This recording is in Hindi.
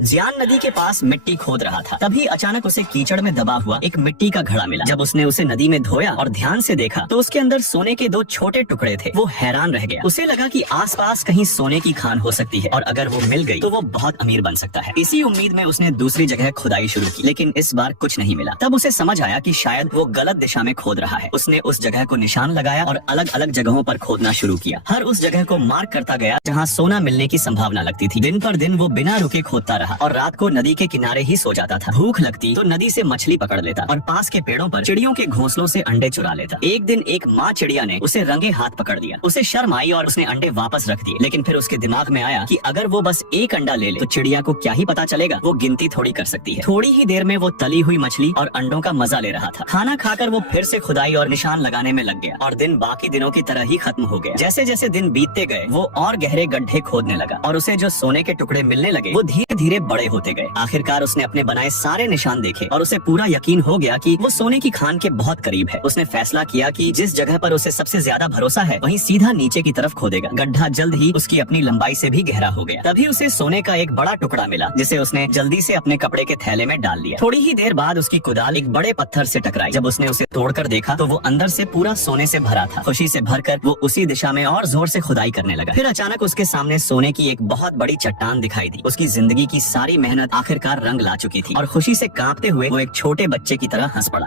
जियान नदी के पास मिट्टी खोद रहा था। तभी अचानक उसे कीचड़ में दबा हुआ एक मिट्टी का घड़ा मिला। जब उसने उसे नदी में धोया और ध्यान से देखा तो उसके अंदर सोने के 2 छोटे टुकड़े थे। वो हैरान रह गया। उसे लगा कि आसपास कहीं सोने की खान हो सकती है और अगर वो मिल गई तो वो बहुत अमीर बन सकता है। इसी उम्मीद में उसने दूसरी जगह खुदाई शुरू की, लेकिन इस बार कुछ नहीं मिला। तब उसे समझ आया कि शायद वो गलत दिशा में खोद रहा है। उसने उस जगह को निशान लगाया और अलग अलग जगहों पर खोदना शुरू किया। हर उस जगह को मार्क करता गया जहाँ सोना मिलने की संभावना लगती थी। दिन पर दिन वो बिना रुके खोदता रहा और रात को नदी के किनारे ही सो जाता था। भूख लगती तो नदी से मछली पकड़ लेता और पास के पेड़ों पर चिड़ियों के घोंसलों से अंडे चुरा लेता। एक दिन एक माँ चिड़िया ने उसे रंगे हाथ पकड़ लिया। उसे शर्म आई और उसने अंडे वापस रख दिए, लेकिन फिर उसके दिमाग में आया कि अगर वो बस एक अंडा ले ले तो चिड़िया को क्या ही पता चलेगा, वो गिनती थोड़ी कर सकती है। थोड़ी ही देर में वो तली हुई मछली और अंडों का मजा ले रहा था। खाना खाकर वो फिर से खुदाई और निशान लगाने में लग गया और दिन बाकी दिनों की तरह ही खत्म हो गया। जैसे जैसे दिन बीतते गए वो और गहरे गड्ढे खोदने लगा और उसे जो सोने के टुकड़े मिलने लगे वो धीरे धीरे बड़े होते गए। आखिरकार उसने अपने बनाए सारे निशान देखे और उसे पूरा यकीन हो गया कि वो सोने की खान के बहुत करीब है। उसने फैसला किया कि जिस जगह पर उसे सबसे ज्यादा भरोसा है वहीं सीधा नीचे की तरफ खोदेगा। गड्ढा जल्द ही उसकी अपनी लंबाई से भी गहरा हो गया। तभी उसे सोने का एक बड़ा टुकड़ा मिला जिसे उसने जल्दी से अपने कपड़े के थैले में डाल दिया। थोड़ी ही देर बाद उसकी कुदाल एक बड़े पत्थर से टकराई। जब उसने उसे तोड़कर देखा तो वो अंदर से पूरा सोने से भरा था। खुशी से भरकर वो उसी दिशा में और जोर से खुदाई करने लगा। फिर अचानक उसके सामने सोने की एक बहुत बड़ी चट्टान दिखाई दी। उसकी जिंदगी की सारी मेहनत आखिरकार रंग ला चुकी थी और खुशी से कांपते हुए वो एक छोटे बच्चे की तरह हंस पड़ा।